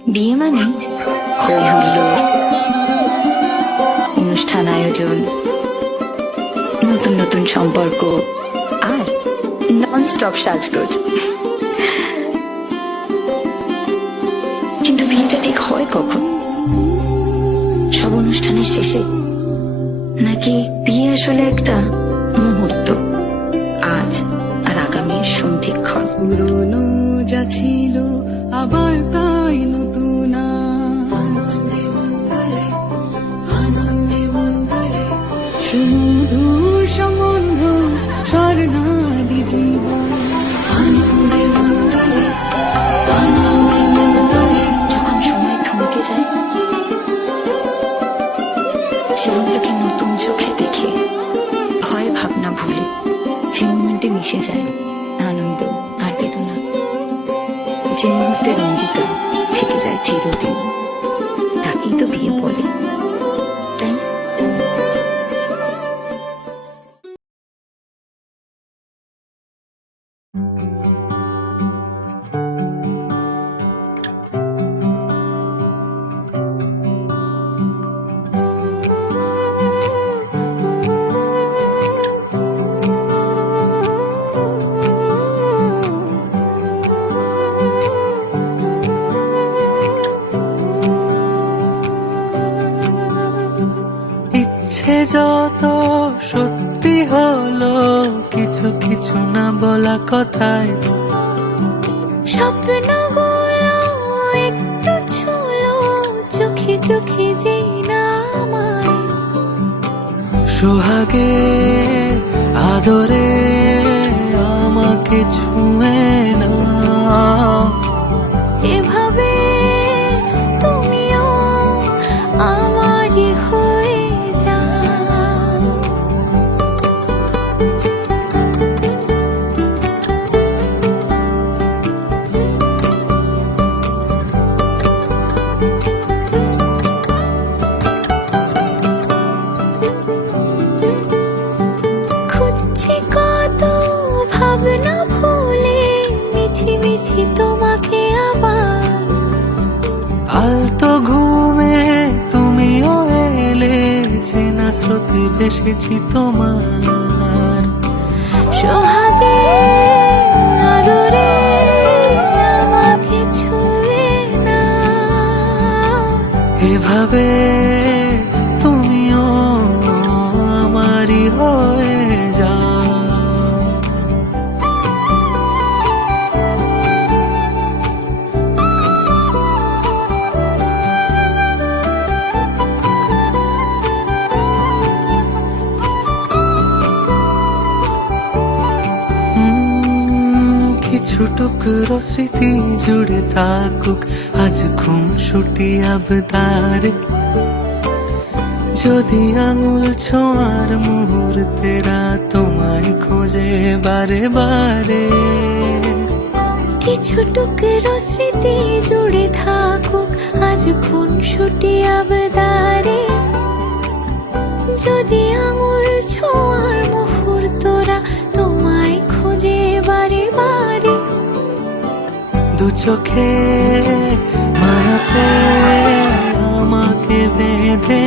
বিয়ে মানে হই হুল্লোড়, অনুষ্ঠান আয়োজন, নতুন নতুন সম্পর্ক আর নন স্টপ সাজগোজ। কিন্তু বিয়েটা ঠিক হয় কখন? সব অনুষ্ঠানের শেষে, নাকি বিয়ে আসলে একটা মুহূর্ত, আজ আর আগামীর সন্ধিক্ষণ? পুরনো যা ছিল আবার তাই নতুন, আনন্দে মঙ্গলে আনন্দে মঙ্গলে, সুমধুর সম্বন্ধ স্বর্ণালী জীবন, আনন্দে মঙ্গলে আনন্দে মঙ্গলে। যখন সময় থমকে যায়, জীবনটাকে নতুন চোখে দেখে ভয় ভাবনা ভুলে যে মোমেন্টে মিশে যায় আনন্দ আর বেদনা, যে মুহূর্তের অঙ্গীকার থেকে যায় চিরদিন, তাকেই তো বিয়ে বলে, তাই না? ইচ্ছে যত সত্যি হলো, কিছু কিছু না বলা কথায় স্বপ্নগুলো একটু ছুলো, চোখে চোখে যেই না আমায়, সোহাগে আদরে আমাকে ছুঁয়ে না। এভাবে তুমিও আমারই হয়ে যাও। খুঁজছি কত ভাবনা ভুলে, মিছি মিছি তোমাকে আবার, আলতো ঘুমে তুমিও এলে, চেনা স্রোতে ভেসেছি তোমার। সোহাগে আদরে আমাকে ছুঁয়ে না। এভাবে তুমিও আমারই হয়ে যাও। কিছু টুকরো স্মৃতি জুড়ে থাকুক আজ খুনসুটি আবদারে, যদি আঙুল ছোঁয়ার মুহূর্তেরা তোমায় খোঁজে বারে বারে। কিছু টুকরো স্মৃতি জুড়ে থাকুক আজ খুনসুটি আবদারে, যদি আঙুল ছোঁয়ার মুহূর্তরা তোমায় খোঁজে বারে বারে। দু চোখে মায়াতে আমাকে বেঁধে